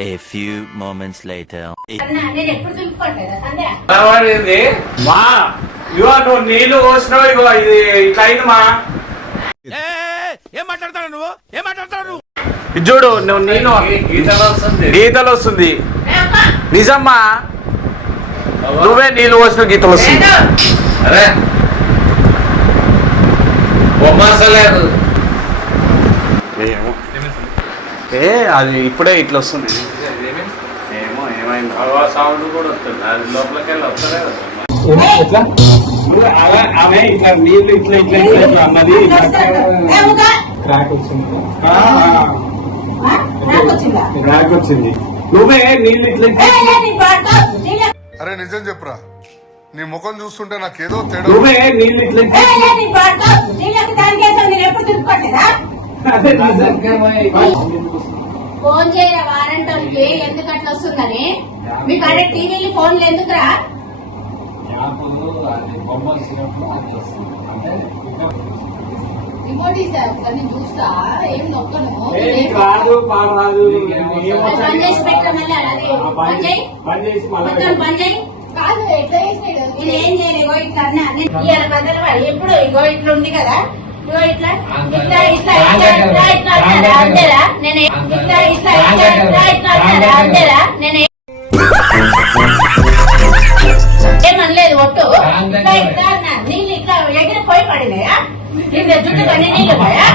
A few moments later. మా ఇగో నువ్వు నీళ్లు పోసినావు, ఇగో ఇది ఇట్లా అయింది మా. ఏం మాట్లాడతాడు నువ్వు? ఏం మాట్లాడతాడు నువ్వు? ఇది చూడు, నువ్వు నీళ్ళు గీతలు వస్తుంది. నిజమ్మా, నువ్వే నీళ్ళు పోసిన గీతలు వస్తుంది. అరే బొమ్మసలేదు. ఏ అది ఇప్పుడే ఇట్లా వస్తుంది. ఏమో ఏమైంది, సౌండ్ కూడా వస్తుంది. అది లోపలికి వెళ్ళి వస్తలేదు. ఆమె ఇట్లా నీళ్ళు ఇట్లా ఇట్లా ఇట్లా అన్నది క్రాక్ వచ్చింది. క్రాక్ వచ్చింది. నువ్వే నీళ్ళు ఇట్లా. అరే నిజం చెప్పురా, నీ ముఖం చూస్తుంటే నాకేదో తేడా. నువ్వే నీళ్ళు ఇట్లా. ఫోన్ చేయరా వారంటోళ్ళకి ఎందుకు అట్లా వస్తుందని. మీకు అడే టీవీలు ఫోన్లు ఎందుకురా? రిమోట్ చూస్తా ఏం నొక్కను. పని చేసి పెట్టా మళ్ళీ అది పని చేయి. కాదు ఎట్లా చేసినాడు? నేను ఏం చేయలేదు. ఇగో ఇట్లా అన్నా ఇవాళ బదులు ఎప్పుడు ఇగో ఇట్లా ఉంది కదా, ఇగో ఇట్లా ఇట్లా ఇట్లా ఇట్లా ఇట్లా అంటారా అంతేరా? నేను ఇట్లా ఇట్లా ఇట్లా ఇట్లా అంటారా అంతేరా? నేను ఏమనలేదు. ఒట్టు ఇట్లా ఇట్లా అన్నా. నీళ్ళు ఇట్లా ఎగిరి పోయి పడినాయా? జుట్టు కానీ నీళ్ళు పోయా?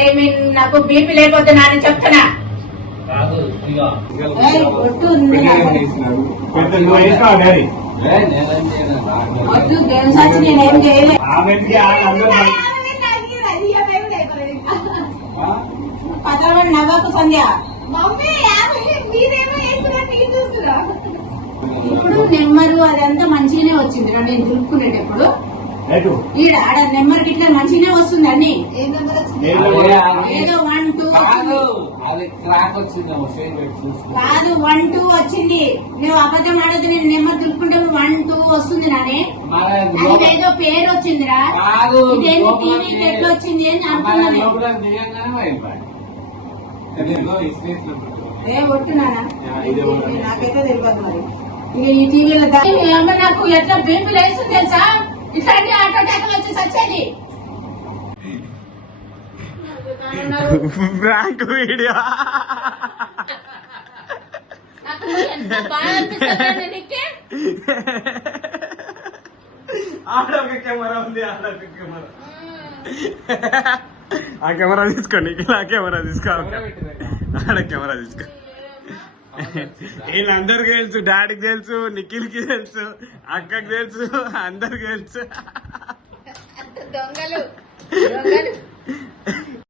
ఏమి నాకు బీపీ లేకపోతే నాన్న చెప్తున్నా. ఒట్టు గేమ్ సాచి నేనేం చేయలేదు. పదవాడు నవ్వకు సంధ్య. ఇప్పుడు నెమ్మరు అదంతా మంచిగానే వచ్చింది. నేను దులుపుకునేటప్పుడు ఈడ ఆడ నెంబర్ గిట్లా మంచిగానే వస్తుంది అన్ని. ఏదో 1 2 కాదు 1 2 వచ్చింది. నువ్వు అబద్ధం ఆడదు. నేను నెంబర్ దులుపుకుంటే 1 2 వస్తుంది నానే. ఏదో పేరు వచ్చిందిరా. ఇదేంటి టీవీకి ఎట్లా వచ్చింది అని అంటున్నాను. ఏ ఒట్టున్నానా? నాకైతే తెలియదు మరి. ఇక ఈ టీవీలో నాకు ఎట్లా బీపీ లేస్తుంది తెలుసా? ఇట్లాంటి ఆటో అటాక్లు వచ్చి సచ్చేది. వీడియో నాకు ఎంత బాగా అనిపిస్తుంది నీకే. ఆడొక కెమెరా ఉంది, ఆడొక కెమెరా. ఆ కెమెరా తీసుకోండి, ఇలా కెమెరా తీసుకో. ఆడ కెమెరా తీసుకో. వీళ్ళందరికి తెలుసు, డాడీకి తెలుసు, నిఖిల్కి తెలుసు, అక్కకి తెలుసు, అందరికి తెలుసు. దొంగలు